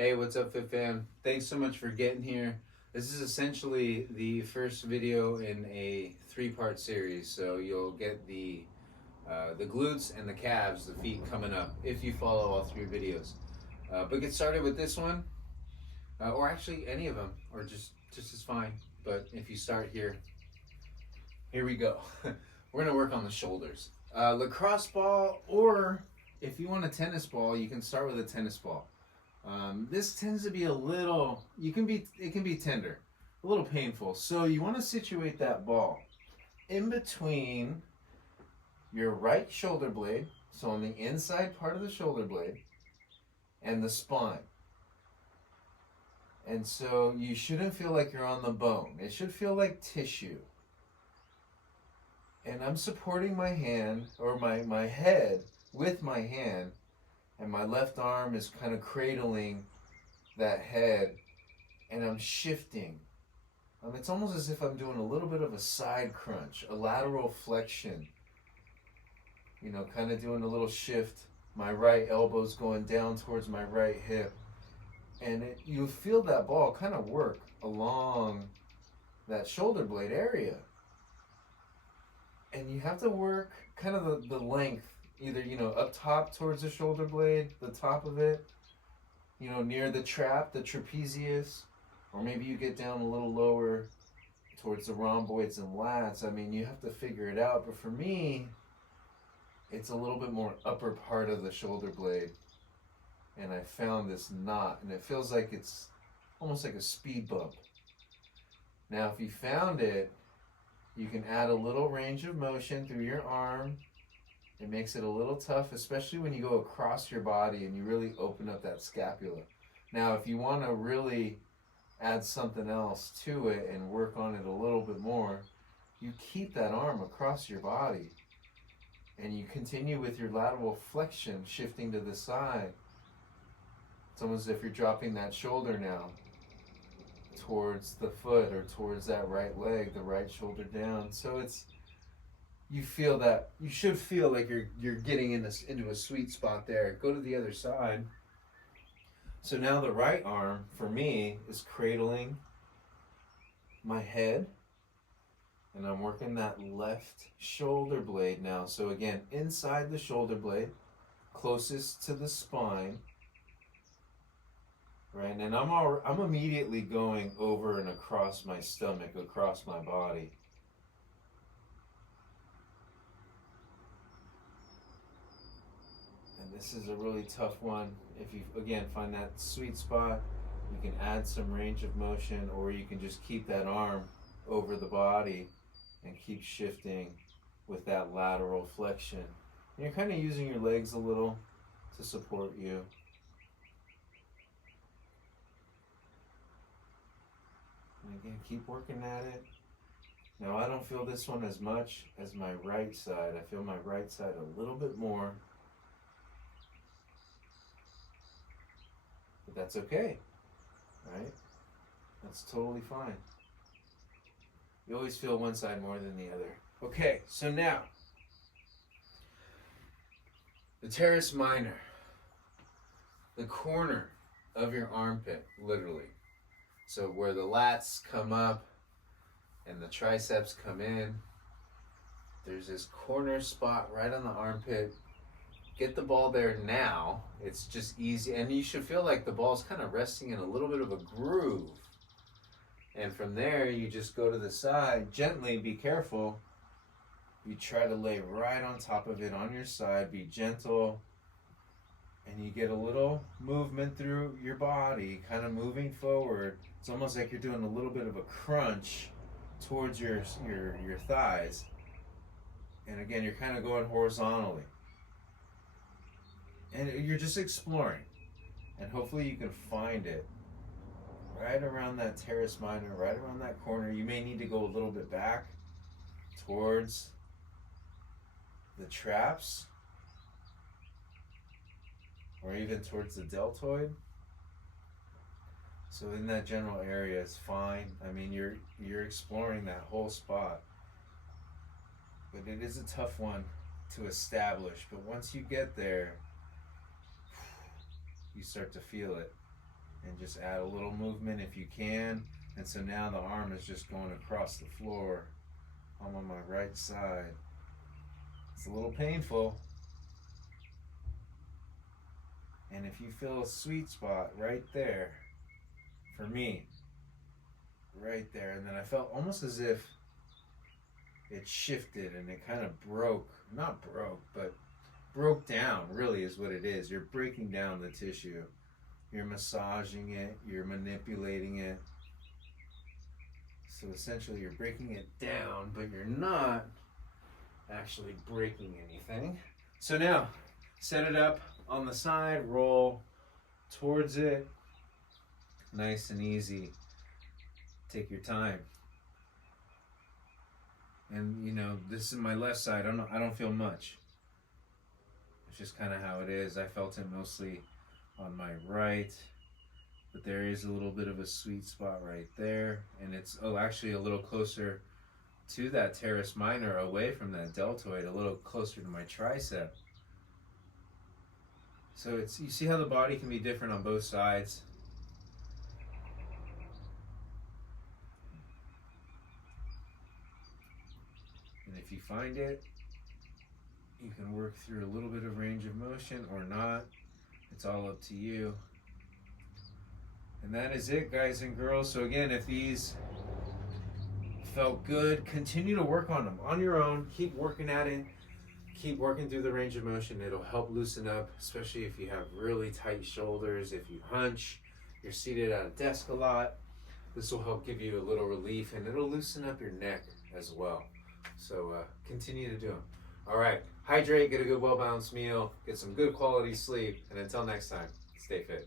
Hey, what's up, Fit Fam? Thanks so much for getting here. This is essentially the first video in a three-part series, so you'll get the glutes and the calves, the feet coming up, if you follow all three videos. But get started with this one, or actually any of them, or just as fine. But if you start here, here we go. We're gonna work on the shoulders. Lacrosse ball, or if you want a tennis ball, you can start with a tennis ball. This tends to be it can be tender, a little painful. So you want to situate that ball in between your right shoulder blade, so on the inside part of the shoulder blade, and the spine. And so you shouldn't feel like you're on the bone. It should feel like tissue. And I'm supporting my hand, or my head with my hand, and my left arm is kind of cradling that head, and I'm shifting. It's almost as if I'm doing a little bit of a side crunch, a lateral flexion. Kind of doing a little shift. My right elbow's going down towards my right hip. And you feel that ball kind of work along that shoulder blade area. And you have to work kind of the length, either, up top towards the shoulder blade, the top of it, near the the trapezius, or maybe you get down a little lower towards the rhomboids and lats. You have to figure it out, but for me, it's a little bit more upper part of the shoulder blade, and I found this knot, and it feels like it's almost like a speed bump. Now, if you found it, you can add a little range of motion through your arm. It makes it a little tough, especially when you go across your body and you really open up that scapula. Now, if you want to really add something else to it and work on it a little bit more, you keep that arm across your body and you continue with your lateral flexion, shifting to the side. It's almost as if you're dropping that shoulder now towards the foot or towards that right leg, the right shoulder down. So you should feel like you're getting into a sweet spot there. Go to the other side. So now the right arm, for me, is cradling my head, and I'm working that left shoulder blade now. So again, inside the shoulder blade, closest to the spine, right? And I'm immediately going over and across my stomach, across my body. This is a really tough one. If you, again, find that sweet spot, you can add some range of motion, or you can just keep that arm over the body and keep shifting with that lateral flexion. And you're kind of using your legs a little to support you. And again, keep working at it. Now, I don't feel this one as much as my right side. I feel my right side a little bit more. But that's okay, right? That's totally fine. You always feel one side more than the other. Okay, so now, the teres minor, the corner of your armpit, literally. So where the lats come up and the triceps come in, there's this corner spot right on the armpit. Get the ball there now. It's just easy, and you should feel like the ball's kind of resting in a little bit of a groove. And from there, you just go to the side, gently, be careful. You try to lay right on top of it on your side, be gentle, and you get a little movement through your body, kind of moving forward. It's almost like you're doing a little bit of a crunch towards your thighs. And again, you're kind of going horizontally. And you're just exploring, and hopefully you can find it right around that teres minor, right around that corner. You may need to go a little bit back towards the traps, or even towards the deltoid. So in that general area is fine. You're exploring that whole spot, but it is a tough one to establish. But once you get there, you start to feel it. And just add a little movement if you can. And so now the arm is just going across the floor. I'm on my right side. It's a little painful. And if you feel a sweet spot right there, for me, right there, and then I felt almost as if it shifted and it kind of broke, not broke, but broke down really is what it is. You're breaking down the tissue. You're massaging it, you're manipulating it. So essentially you're breaking it down, but you're not actually breaking anything. So now, set it up on the side, roll towards it. Nice and easy. Take your time. And you know, this is my left side. I don't feel much. It's just kind of how it is. I felt it mostly on my right, but there is a little bit of a sweet spot right there, and it's actually a little closer to that teres minor, away from that deltoid, a little closer to my tricep. So you see how the body can be different on both sides. And if you find it, you can work through a little bit of range of motion or not. It's all up to you. And that is it, guys and girls. So again, if these felt good, continue to work on them on your own. Keep working at it. Keep working through the range of motion. It'll help loosen up, especially if you have really tight shoulders, if you hunch, you're seated at a desk a lot. This will help give you a little relief, and it'll loosen up your neck as well. So continue to do them. All right, hydrate, get a good well-balanced meal, get some good quality sleep, and until next time, stay fit.